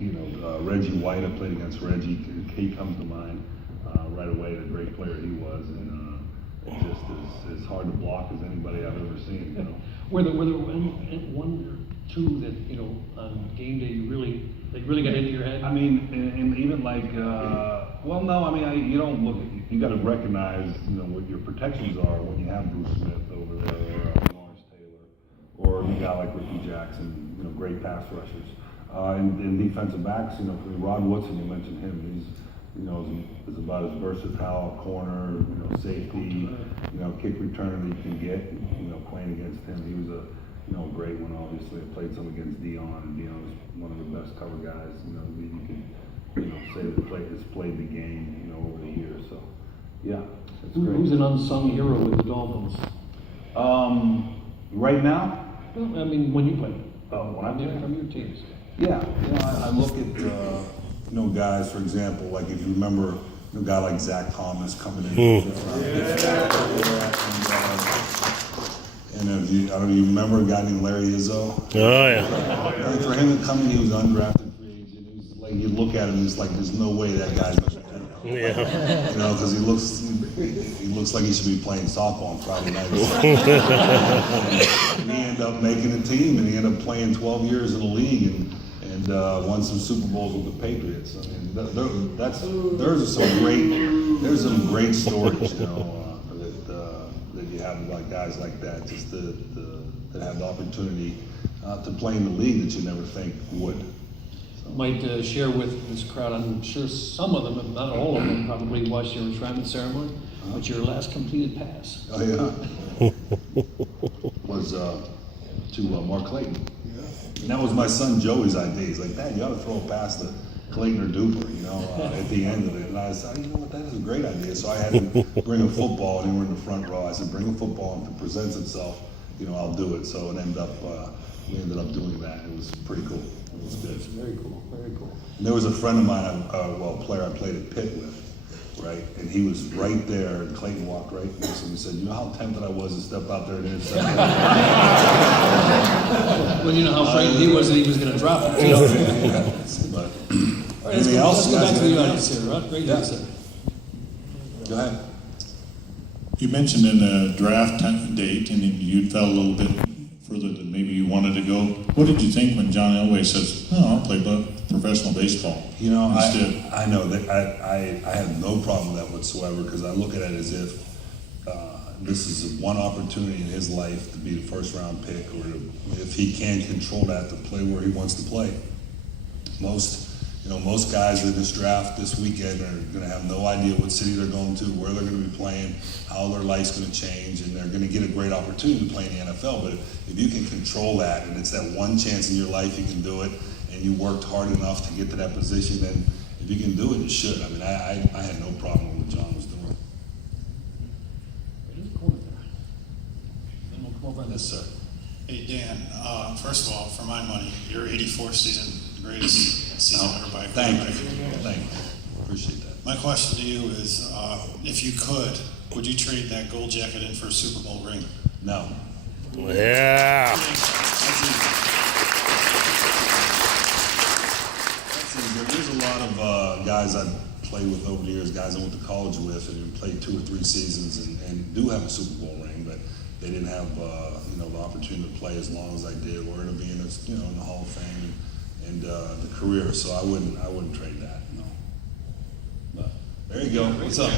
Reggie White, I played against Reggie. He comes to mind right away, the great player he was, and just as hard to block as anybody I've ever seen. Were there one or two that on game day they really got into your head? I mean, and even like, well, no, I mean, you don't look at, you got to recognize, what your protections are when you have Bruce Smith over there, or Lawrence Taylor, or a guy like Ricky Jackson, great pass rushers. And defensive backs, Rod Woodson, you mentioned him, he's, is about as versatile corner, safety, kick returner that you can get, playing against him. He was a great one, obviously. I played some against Dion, and Dion was one of the best cover guys, that you can, say that has played the game, over the years. So, yeah, it's great. Who's an unsung hero with the Dolphins? Right now? Well, I mean, when you play. When I play? From your teams. Yeah, I look at, guys, for example, like if you remember a guy like Zach Thomas coming in. And if you, I don't know, you remember a guy named Larry Izzo? Oh, yeah. And for him to come in, he was undrafted free agent. He was like, you look at him, it's like, there's no way that guy's going to do it. Yeah. Because he looks like he should be playing softball on Friday night. And he ended up making a team, and he ended up playing 12 years in the league and won some Super Bowls with the Patriots. I mean, there's some great stories, that you have about guys like that, just that have the opportunity to play in the league that you never think would. So. Might share with this crowd, I'm sure some of them, if not all of them, probably watched your retirement ceremony, but your last completed pass. Oh, yeah. was to Mark Clayton. Yeah. And that was my son Joey's idea. He's like, Dad, you ought to throw a pass to Clayton or Duper, at the end of it. And I said, you know what, that is a great idea. So I had him bring a football, and we were in the front row. I said, bring a football, and if it presents itself, I'll do it. So we ended up doing that. It was pretty cool. It was good. Very cool, very cool. And there was a friend of mine, a player I played at Pitt with, right? And he was right there, and Clayton walked right next to him and said, you know how tempted I was to step out there and intercept him? Well, you know how frightened he was that he was going to drop it. Yeah. But all right, let's go back to the audience here, Rod. Great job, sir. Go ahead. You mentioned in the draft date, and you felt a little bit further than maybe you wanted to go. What did you think when John Elway says, I'll play professional baseball instead? I know that I have no problem with that whatsoever, because I look at it as if this is one opportunity in his life to be the first round pick, or if he can control that, to play where he wants to play. Most guys in this draft this weekend are going to have no idea what city they're going to, where they're going to be playing, how their life's going to change, and they're going to get a great opportunity to play in the NFL. But if you can control that, and it's that one chance in your life you can do it, and you worked hard enough to get to that position, then if you can do it, you should. I mean, I had no problem with what John was doing. Right in the corner there. Then we'll come over on this side. Hey, Dan, first of all, for my money, your 84 season, the greatest season ever by a Thank you. Appreciate that. My question to you is, if you could, would you trade that gold jacket in for a Super Bowl ring? No. Yeah. There's a lot of guys I've played with over the years, guys I went to college with, and played 2 or 3 seasons, and do have a Super Bowl ring, but they didn't have the opportunity to play as long as I did, or to be in the Hall of Fame and the career. So I wouldn't trade that. No. But there you go. What's up?